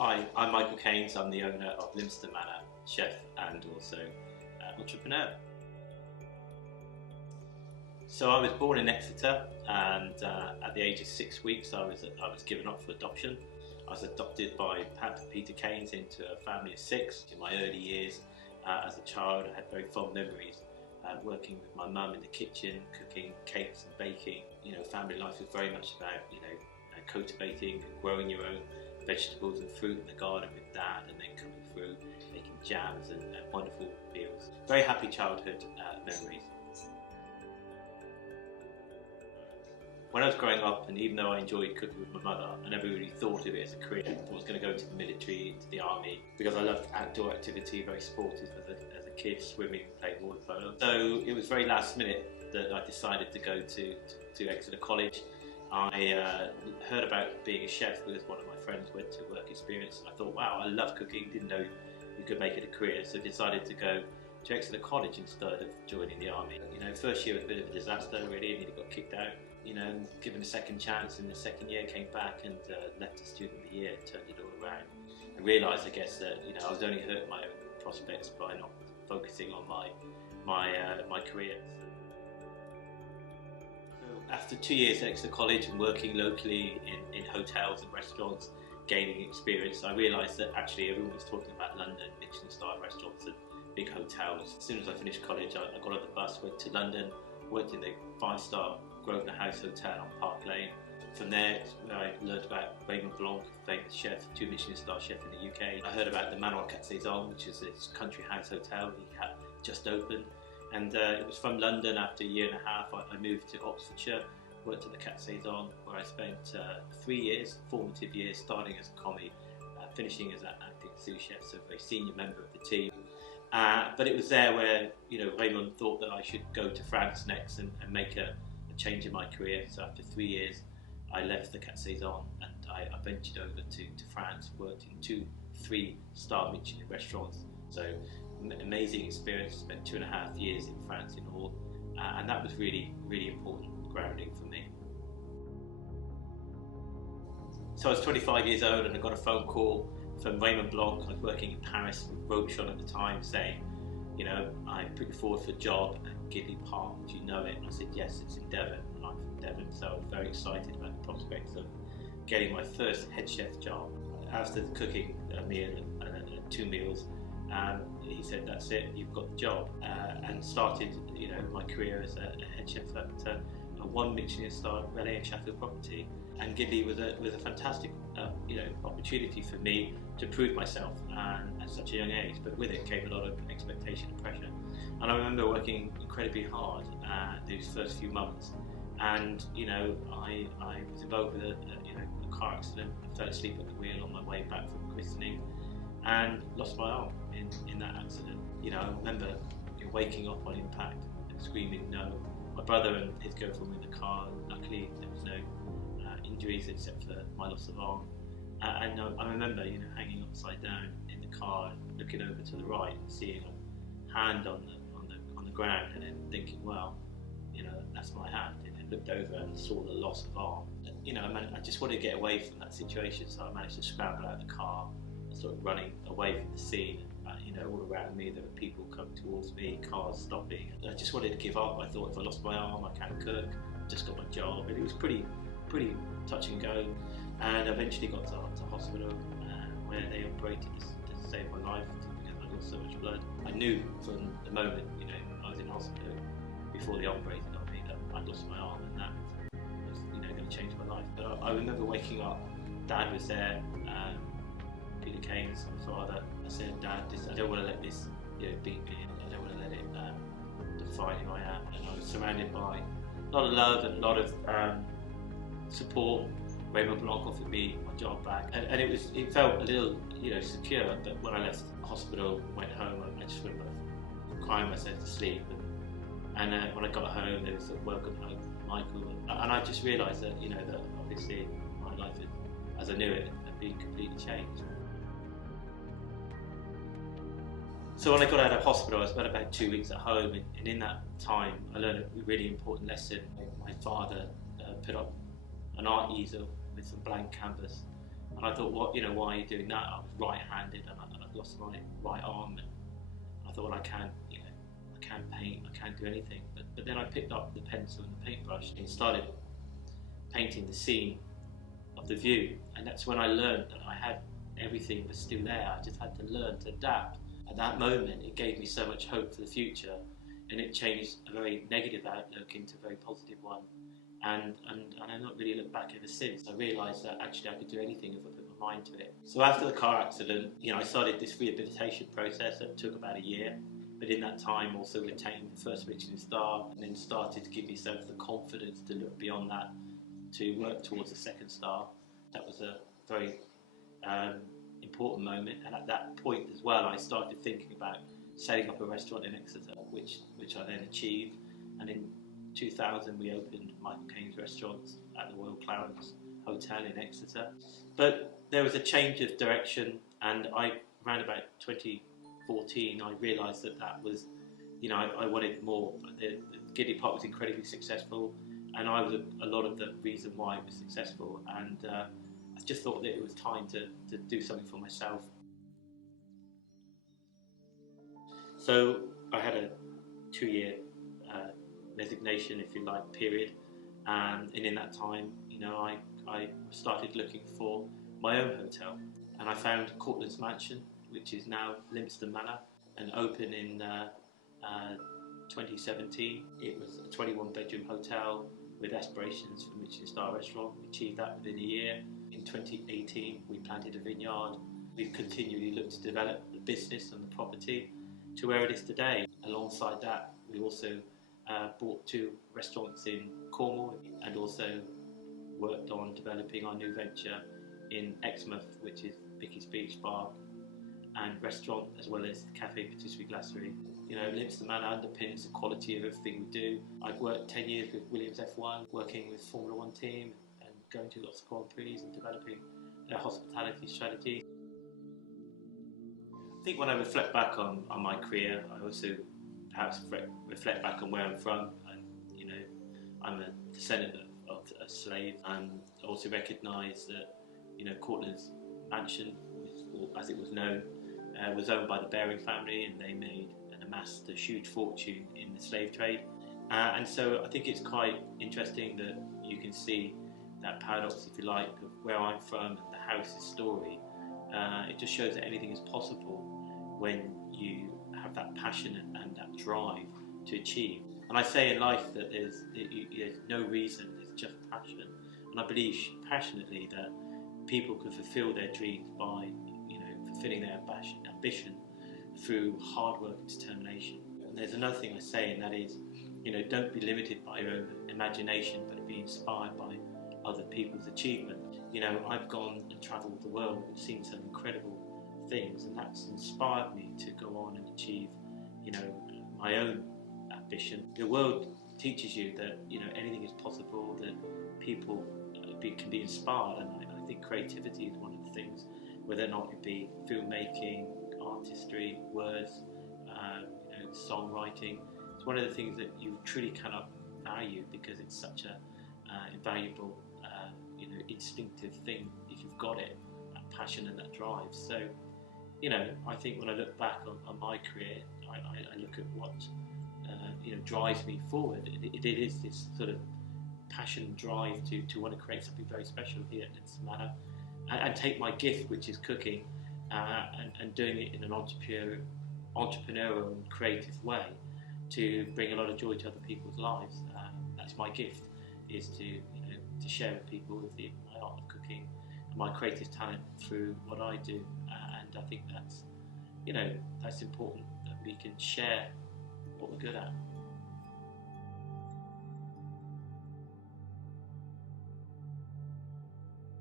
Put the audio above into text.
Hi, I'm Michael Caines. I'm the owner of Limster Manor, chef and also entrepreneur. So I was born in Exeter, and at the age of 6 weeks I was given up for adoption. I was adopted by Peter Caines into a family of 6. In my early years as a child, I had very fond memories working with my mum in the kitchen, cooking cakes and baking. Family life was very much about cultivating and growing your own vegetables and fruit in the garden with Dad, and then coming through making jams and wonderful meals. Very happy childhood memories. When I was growing up, and even though I enjoyed cooking with my mother, I never really thought of it as a career. I was going to go into the military, into the army, because I loved outdoor activity, very sportive as a kid, swimming, playing water polo. So it was very last minute that I decided to go to Exeter College. I heard about being a chef because one of my friends went to work experience. I thought, wow, I love cooking, didn't know you could make it a career, so decided to go to Exeter College instead of joining the army. First year was a bit of a disaster really, and got kicked out. Given a second chance in the second year, came back and left the student of the year, turned it all around. I realised, I guess, that I was only hurting my own prospects by not focusing on my career. After 2 years at Exeter College and working locally in hotels and restaurants, gaining experience, I realised that actually everyone was talking about London, Michelin-star restaurants and big hotels. As soon as I finished college, I got on the bus, went to London, worked in the 5-star Grosvenor House Hotel on Park Lane. From there, I learned about Raymond Blanc, famous chef, 2 Michelin-star chef in the UK. I heard about the Manoir Quatre Saisons, which is this country house hotel he had just opened. And it was from London. After a year and a half, I moved to Oxfordshire, worked at the Quatre Saisons, where I spent 3 years, formative years, starting as a commie, finishing as an acting sous chef, so a very senior member of the team. But it was there where Raymond thought that I should go to France next and make a change in my career. So after 3 years, I left the Quatre Saisons and I ventured over to France, worked in 2 3-star Michelin restaurants. So amazing experience, spent 2.5 years in France in all, and that was really, really important grounding for me. So I was 25 years old and I got a phone call from Raymond Blanc. I was working in Paris with Rochon at the time, saying, I put you forward for a job at Gidley Park, do you know it? And I said, yes, it's in Devon, and I'm from Devon, so I was very excited about the prospects of getting my first head chef job. After cooking a meal and 2 meals, he said, that's it, you've got the job, and started my career as a head chef at a 1 Michelin-star Relais and Chateau property. And Gidley was a fantastic opportunity for me to prove myself at such a young age, but with it came a lot of expectation and pressure. And I remember working incredibly hard those first few months, and I was involved with a car accident. I fell asleep at the wheel on my way back from christening and lost my arm in that accident. I remember waking up on impact and screaming no. My brother and his girlfriend were in the car. Luckily there was no injuries except for my loss of arm. And I remember hanging upside down in the car, looking over to the right and seeing a hand on the ground, and then thinking, well, that's my hand. And I looked over and saw the loss of arm. I just wanted to get away from that situation, so I managed to scramble out of the car and started running away from the scene. All around me there were people coming towards me, cars stopping. I just wanted to give up. I thought, if I lost my arm, I can't cook. I just got my job, and it was pretty touch and go. And eventually got to hospital where they operated to save my life because I lost so much blood. I knew from the moment I was in hospital, before they operated on me, that I'd lost my arm, and that was going to change my life. But I remember waking up. Dad was there. Peter Caines, my father. I said, Dad, I don't want to let this beat me. I don't want to let it define who I am. And I was surrounded by a lot of love and a lot of support. Raymond Blanc offered me my job back, and it felt a little secure. But when I left the hospital, went home, I just remember crying myself to sleep. And when I got home, there was a welcome home, Michael, and I just realised that that obviously my life, as I knew it, had been completely changed. So when I got out of hospital, I spent about 2 weeks at home, and in that time I learned a really important lesson. My father put up an art easel with some blank canvas And I thought, what, why are you doing that? I was right-handed, and I'd lost my right arm, and I thought, well, I can't, I can't paint, I can't do anything. But then I picked up the pencil and the paintbrush and started painting the scene of the view, and that's when I learned that I had everything was still there. I just had to learn to adapt. At that moment, it gave me so much hope for the future, and it changed a very negative outlook into a very positive one. And I've not really looked back ever since. I realised that actually I could do anything if I put my mind to it. So after the car accident, I started this rehabilitation process that took about a year. But in that time, also retained the first Michelin star, and then started to give myself the confidence to look beyond that, to work towards a second star. That was a very important moment, and at that point as well, I started thinking about setting up a restaurant in Exeter, which I then achieved. And in 2000, we opened Michael Caines restaurants at the Royal Clarence Hotel in Exeter. But there was a change of direction, and around about 2014, I realised that was, I wanted more. The Gidley Park was incredibly successful, and I was a lot of the reason why it was successful. And I just thought that it was time to do something for myself. So I had a 2-year resignation, if you like, period, and in that time, I started looking for my own hotel, and I found Cortland's Mansion, which is now Lympston Manor, and opened in 2017. It was a 21-bedroom hotel with aspirations for Michelin star restaurant. We achieved that within a year. In 2018, we planted a vineyard. We've continually looked to develop the business and the property to where it is today. Alongside that, we also bought 2 restaurants in Cornwall, and also worked on developing our new venture in Exmouth, which is Vicky's Beach Bar and restaurant, as well as the Cafe Patisserie Glacerie. Lympston Manor underpins the quality of everything we do. I've worked 10 years with Williams F1, working with Formula 1 team, and going to lots of Grand Prix and developing their hospitality strategy. I think when I reflect back on my career, I also perhaps reflect back on where I'm from. And I'm a descendant of a slave, and also recognise that Cortland's Mansion, or as it was known, was owned by the Baring family, and they made and amassed a huge fortune in the slave trade. And so I think it's quite interesting that you can see that paradox, if you like, of where I'm from and the house's story. It just shows that anything is possible when you have that passion and that drive to achieve. And I say in life that there's no reason, there's just passion. And I believe passionately that people can fulfil their dreams by fulfilling their ambition through hard work and determination. And there's another thing I say, and that is, don't be limited by your own imagination, but be inspired by other people's achievement. I've gone and travelled the world and seen some incredible things, and that's inspired me to go on and achieve, my own ambition. The world teaches you that anything is possible, that people can be inspired, and I think creativity is one of the things, whether or not it be filmmaking, artistry, words, songwriting. It's one of the things that you truly cannot value, because it's such a invaluable, instinctive thing if you've got it, that passion and that drive. So, I think when I look back on my career, I look at what drives me forward. It is this sort of passion, drive to want to create something very special here at Lympston Manor, and take my gift, which is cooking, and doing it in an entrepreneurial and creative way, to bring a lot of joy to other people's lives. That's my gift, is to share with people my art of cooking and my creative talent through what I do. And I think that's important, that we can share what we're good at.